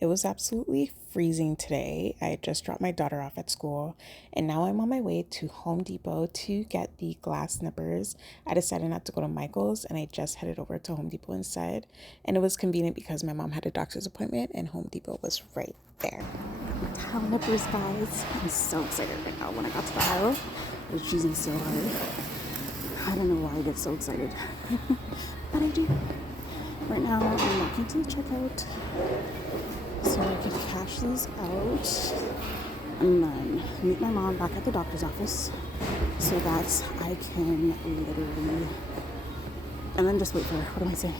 It was absolutely freezing today. I just dropped my daughter off at school and now I'm on my way to Home Depot to get the glass nippers. I decided not to go to Michael's and I just headed over to Home Depot instead. And it was convenient because my mom had a doctor's appointment and Home Depot was right there. Towel nippers, guys. I'm so excited right now. When I got to the aisle, I was choosing so hard. I don't know why I get so excited, but I do. Right now, I'm walking to the checkout so I can cash these out and then meet my mom back at the doctor's office so that I can literally, and then just wait for her. What am I saying?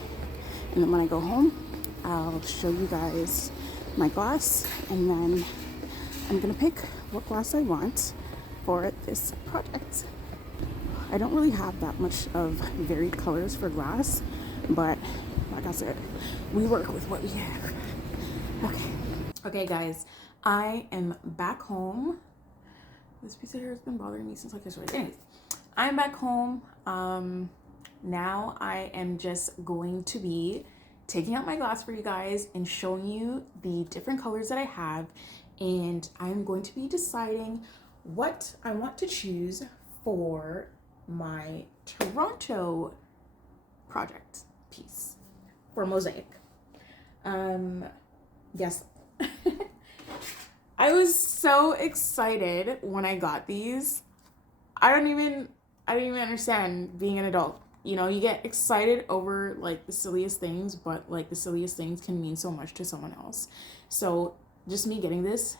And then when I go home, I'll show you guys my glass, and then I'm gonna pick what glass I want for this project. I don't really have that much of varied colors for glass, but like I said, we work with what we have. Okay guys, I am back home. This piece of hair has been bothering me since like yesterday. Anyways, I'm back home. Now I am just going to be taking out my glass for you guys and showing you the different colors that I have, and I'm going to be deciding what I want to choose for my Toronto project piece for Mosaic. Yes. I was so excited when I got these. I didn't even understand being an adult. You know, you get excited over like the silliest things, but like the silliest things can mean so much to someone else. So just me getting this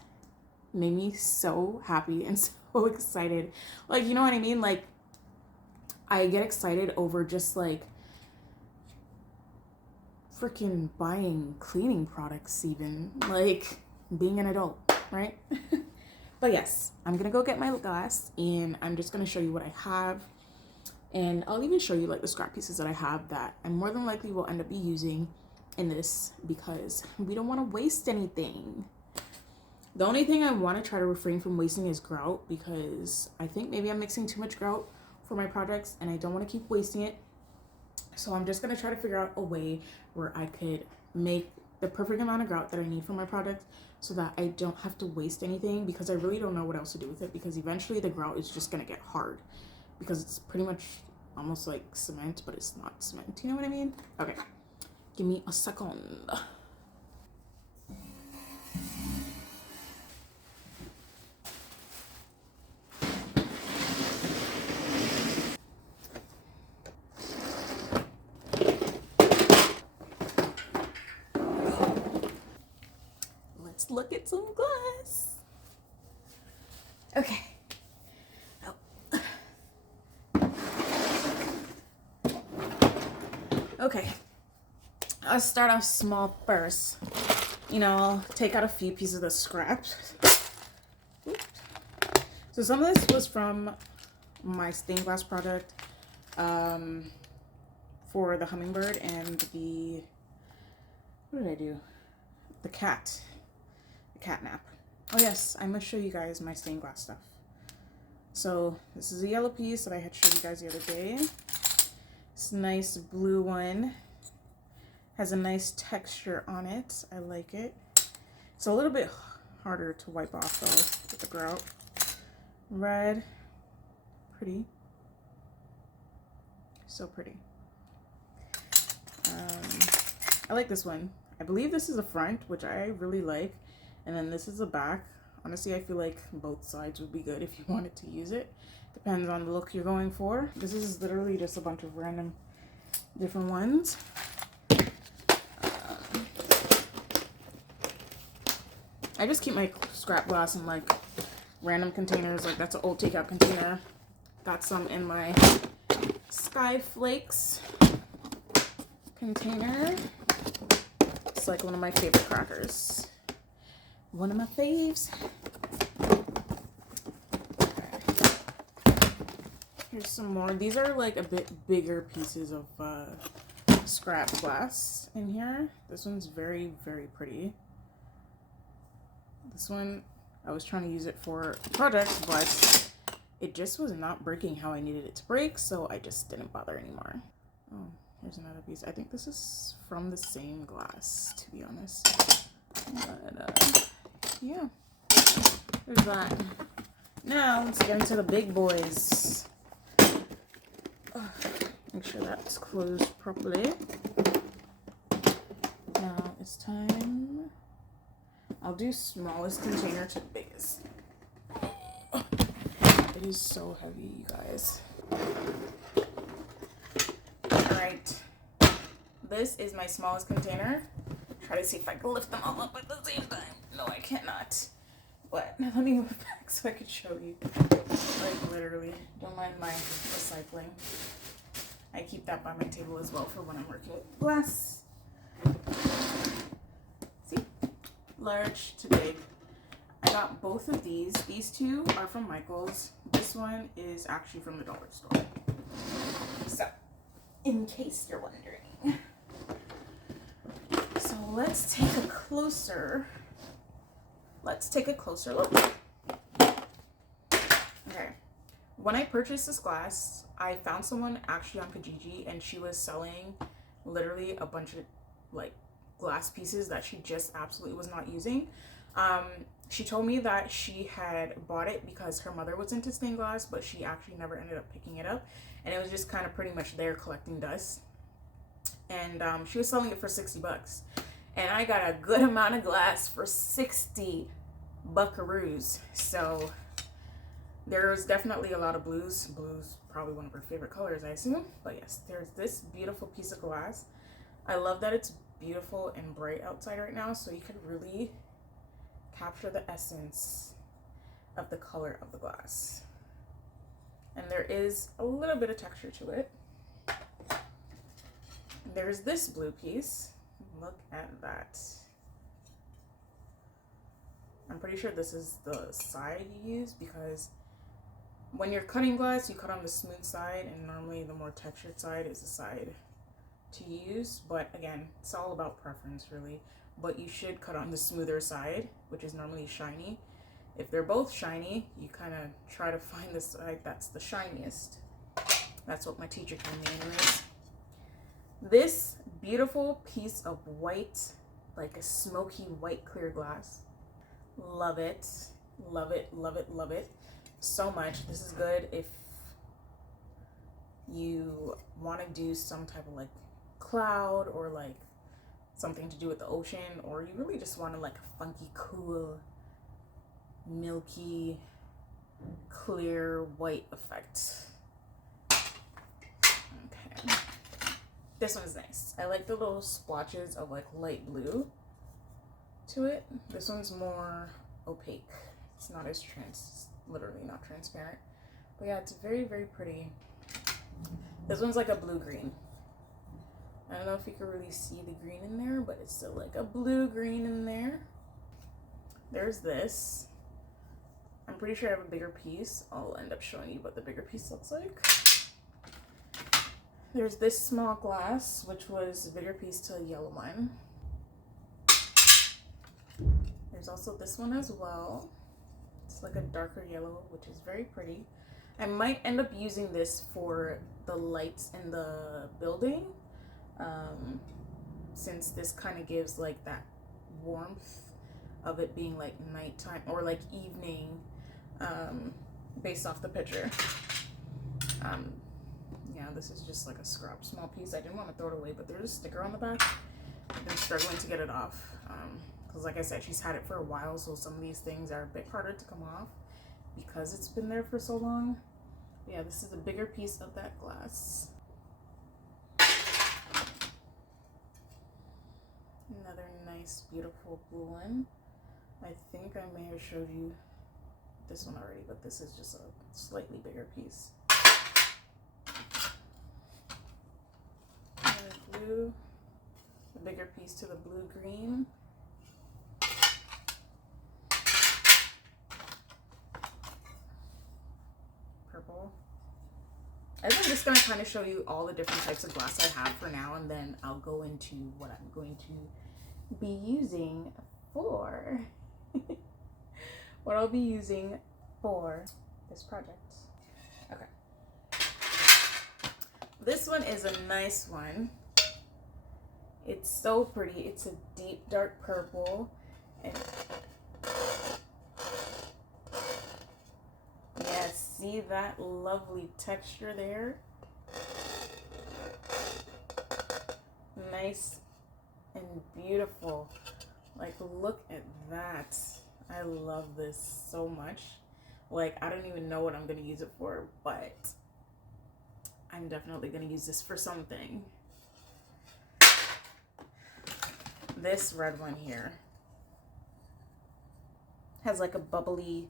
made me so happy and so excited. Like, you know what I mean? Like, I get excited over just like freaking buying cleaning products, even like being an adult, right? But yes, I'm gonna go get my glass and I'm just gonna show you what I have, and I'll even show you like the scrap pieces that I have that I more than likely will end up be using in this because we don't want to waste anything. The only thing I want to try to refrain from wasting is grout, because I think maybe I'm mixing too much grout for my projects and I don't want to keep wasting it. So I'm just going to try to figure out a way where I could make the perfect amount of grout that I need for my project so that I don't have to waste anything, because I really don't know what else to do with it, because eventually the grout is just going to get hard because it's pretty much almost like cement, but it's not cement. You know what I mean? Okay, give me a second. Let's look at some glass. Okay. Okay, I'll start off small first. You know, I'll take out a few pieces of scraps. Oops. So some of this was from my stained glass project for the hummingbird and the, what did I do? The catnap. Oh yes, I must show you guys my stained glass stuff. So this is a yellow piece that I had showed you guys the other day. This nice blue one has a nice texture on it. I like it. It's a little bit harder to wipe off though with the grout. Red, pretty, so pretty. I like this one. I believe this is a front, which I really like, and then this is the back. Honestly, I feel like both sides would be good if you wanted to use it. Depends on the look you're going for. This is literally just a bunch of random different ones. I just keep my scrap glass in like random containers. Like that's an old takeout container. Got some in my Sky Flakes container. It's like one of my favorite crackers. One of my faves. Here's some more. These are like a bit bigger pieces of scrap glass in here. This one's very, very pretty. This one, I was trying to use it for projects, but it just was not breaking how I needed it to break, so I just didn't bother anymore. Oh, here's another piece. I think this is from the same glass, to be honest. yeah, there's that. Now let's get into the big boys. Make sure that's closed properly. Now it's time. I'll do smallest container to biggest. It is so heavy, you guys. Alright. This is my smallest container. Try to see if I can lift them all up at the same time. No, I cannot. But let me move back so I can show you. Like literally. Don't mind my recycling. I keep that by my table as well for when I'm working with glass. See? Large to big. I got both of these. These two are from Michael's. This one is actually from the dollar store. So, in case you're wondering. So let's take a closer look. Okay. When I purchased this glass, I found someone actually on Kijiji, and she was selling literally a bunch of like glass pieces that she just absolutely was not using. She told me that she had bought it because her mother was into stained glass, but she actually never ended up picking it up, and it was just kind of pretty much there collecting dust. And she was selling it for $60, and I got a good amount of glass for 60 buckaroos. So there's definitely a lot of blues. Blue's probably one of her favorite colors, I assume. But yes, there's this beautiful piece of glass. I love that it's beautiful and bright outside right now, so you can really capture the essence of the color of the glass. And there is a little bit of texture to it. There's this blue piece. Look at that. I'm pretty sure this is the side you use, because when you're cutting glass, you cut on the smooth side, and normally the more textured side is the side to use. But again, it's all about preference really. But you should cut on the smoother side, which is normally shiny. If they're both shiny, you kind of try to find the side that's the shiniest. That's what my teacher told me anyways. This beautiful piece of white, like a smoky white clear glass. Love it, love it, love it, love it so much. This is good if you want to do some type of like cloud, or like something to do with the ocean, or you really just want to like a funky, cool, milky, clear white effect. Okay. This one is nice. I like the little splotches of like light blue to it. This one's more opaque. It's not as literally not transparent. But yeah, it's very, very pretty. This one's like a blue-green. I don't know if you can really see the green in there, but it's still like a blue-green in there. There's this. I'm pretty sure I have a bigger piece. I'll end up showing you what the bigger piece looks like. There's this small glass, which was a bigger piece to a yellow one. There's also this one as well. It's like a darker yellow, which is very pretty. I might end up using this for the lights in the building, since this kind of gives like that warmth of it being like nighttime or like evening, based off the picture. Yeah, this is just like a scrap small piece. I didn't want to throw it away, but there's a sticker on the back. I've been struggling to get it off, because like I said, she's had it for a while, so some of these things are a bit harder to come off because it's been there for so long. Yeah, this is a bigger piece of that glass. Another nice, beautiful blue one. I think I may have showed you this one already, but this is just a slightly bigger piece. Blue, the bigger piece to the blue-green. Purple. I think I'm just going to kind of show you all the different types of glass I have for now, and then I'll go into what I'm going to be using for what I'll be using for this project. Okay. This one is a nice one. It's so pretty. It's a deep dark purple, and see that lovely texture there? Nice and beautiful. Like, look at that. I love this so much. Like, I don't even know what I'm going to use it for, but I'm definitely going to use this for something. This red one here has like a bubbly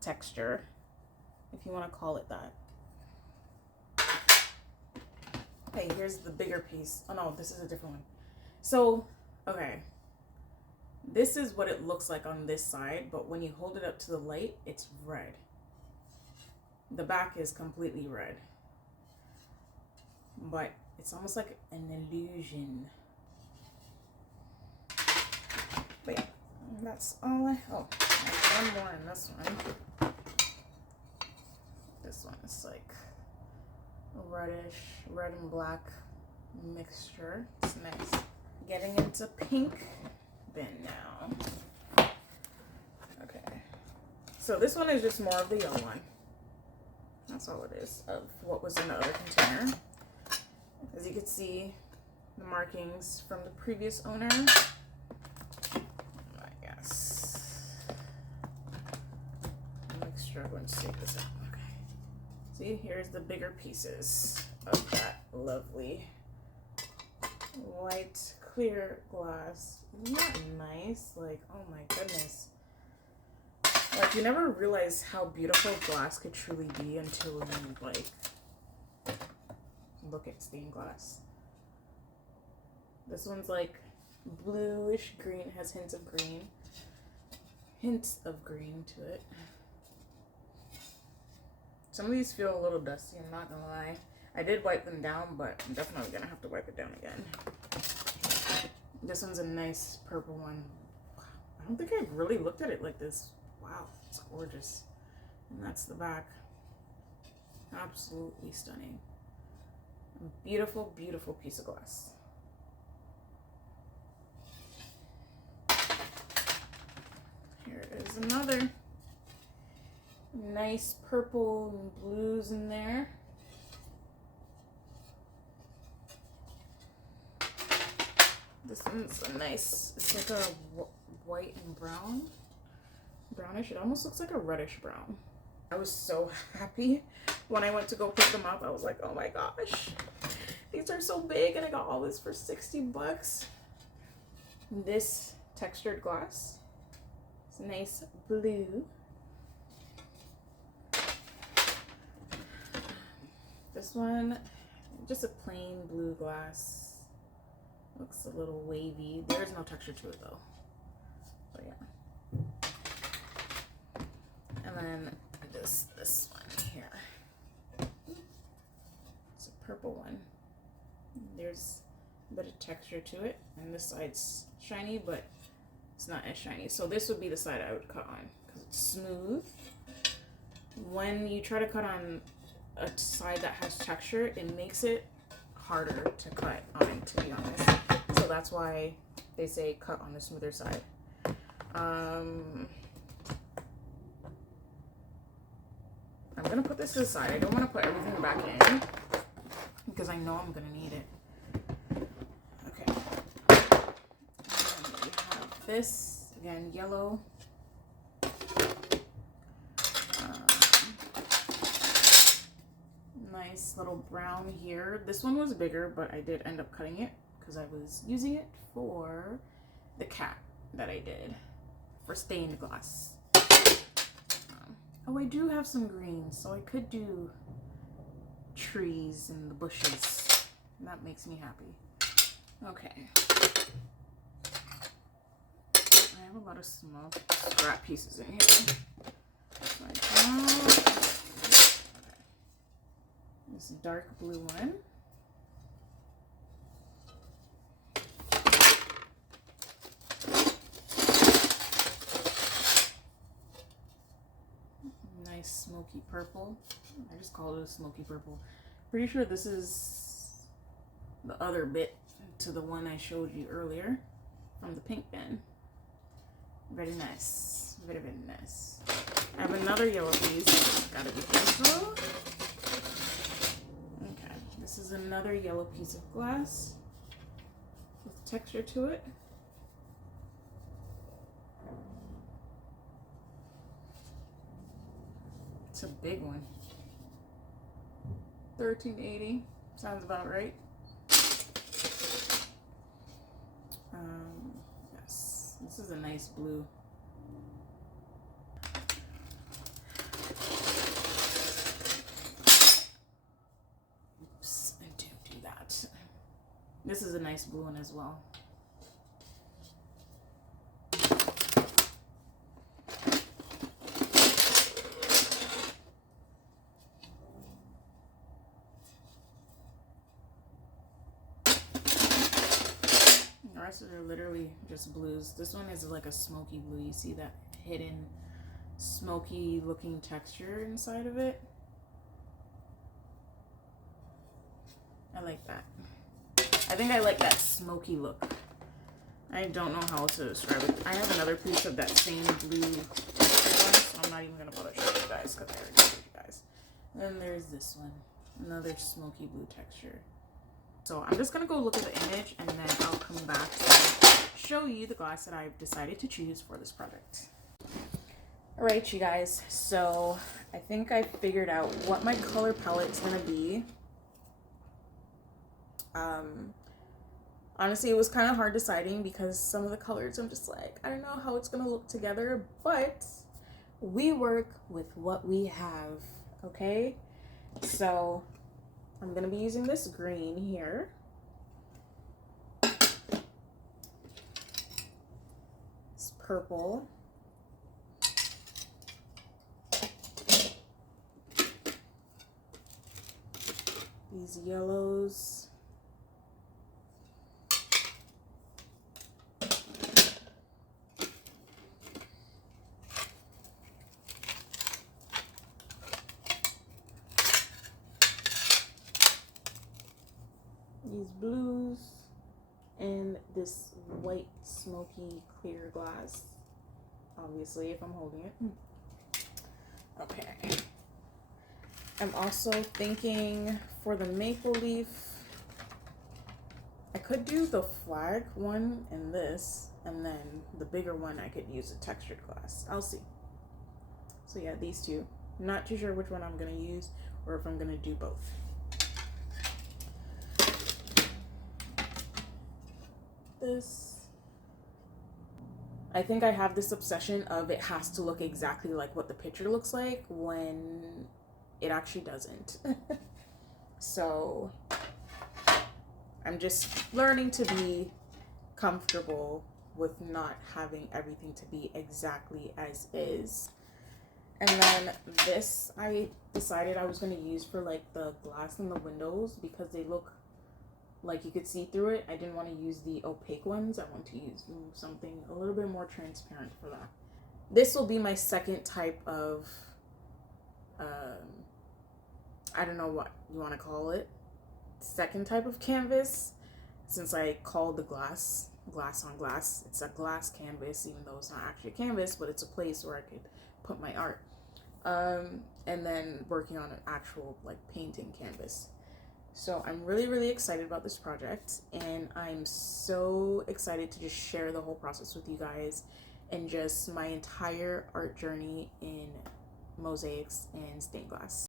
texture, if you want to call it that. Okay, here's the bigger piece. Oh no, this is a different one. So, okay. This is what it looks like on this side, but when you hold it up to the light, it's red. The back is completely red. But it's almost like an illusion. But yeah, that's all I... Oh, there's one more in this one. This one is like reddish, red and black mixture. It's nice. Getting into pink bin now. Okay. So this one is just more of the yellow one. That's all it is of what was in the other container. As you can see, the markings from the previous owner. I guess. I'm struggling to take this out. Okay. See, here's the bigger pieces of that lovely white clear glass. Isn't that nice? Like, oh my goodness. Like, you never realize how beautiful glass could truly be until you, like, look at stained glass. This one's like bluish green, has hints of green to it. Some of these feel a little dusty, I'm not gonna lie. I did wipe them down, but I'm definitely gonna have to wipe it down again. This one's a nice purple one. I don't think I've really looked at it like this. Wow, it's gorgeous. And that's the back. Absolutely stunning. Beautiful, beautiful piece of glass. Here is another. Nice purple and blues in there. This one's a nice, it's like a white and brown. Brownish. It almost looks like a reddish brown. I was so happy when I went to go pick them up. I was like, oh my gosh, these are so big, and I got all this for 60 bucks. This textured glass. It's nice blue. This one, just a plain blue glass. Looks a little wavy. There's no texture to it though. So yeah. And then this one here. It's a purple one. There's a bit of texture to it, and this side's shiny, but it's not as shiny. So this would be the side I would cut on because it's smooth. When you try to cut on a side that has texture, it makes it harder to cut on, to be honest. So that's why they say cut on the smoother side. I'm gonna put this aside. I don't want to put everything back in because I know I'm gonna need it. Okay. And we have this again, yellow. Nice little brown here. This one was bigger, but I did end up cutting it because I was using it for the cat that I did for stained glass. Oh, I do have some greens, so I could do trees and the bushes. And that makes me happy. Okay. I have a lot of small scrap pieces in here. Like, this dark blue one. Nice smoky purple. I just called it a smoky purple. Pretty sure this is the other bit to the one I showed you earlier from the pink bin. Very nice. a bit of a mess. I have another yellow piece. Gotta be careful. Okay, this is another yellow piece of glass with texture to it. It's a big one. 1380 sounds about right. Yes, this is a nice blue. Oops, I didn't do that. This is a nice blue one as well. The rest are literally just blues. This one is like a smoky blue. You see that hidden smoky looking texture inside of it? I like that. I think I like that smoky look. I don't know how to describe it. I have another piece of that same blue texture one, so I'm not even gonna bother showing you guys because I already showed you guys. And then there's this one, another smoky blue texture. So I'm just gonna go look at the image and then I'll come back and show you the glass that I've decided to choose for this project. All right, you guys, so I think I figured out what my color palette's gonna be. Honestly, it was kind of hard deciding because some of the colors I'm just like, I don't know how it's gonna look together, but we work with what we have, okay? So I'm gonna be using this green here. It's purple. These yellows. These blues, and this white smoky clear glass, obviously if I'm holding it. Okay, I'm also thinking for the maple leaf, I could do the flag one and this, and then the bigger one I could use a textured glass. I'll see. So yeah, these two. I'm not too sure which one I'm gonna use or if I'm gonna do both. This, I think I have this obsession of it has to look exactly like what the picture looks like when it actually doesn't. So I'm just learning to be comfortable with not having everything to be exactly as is. And then this I decided I was going to use for like the glass in the windows because they look like you could see through it. I didn't want to use the opaque ones. I want to use something a little bit more transparent for that. This will be my second type of, I don't know what you want to call it, second type of canvas, since I called the glass on glass. It's a glass canvas, even though it's not actually a canvas, but it's a place where I could put my art. And then working on an actual like painting canvas. So I'm really, really excited about this project, and I'm so excited to just share the whole process with you guys and just my entire art journey in mosaics and stained glass.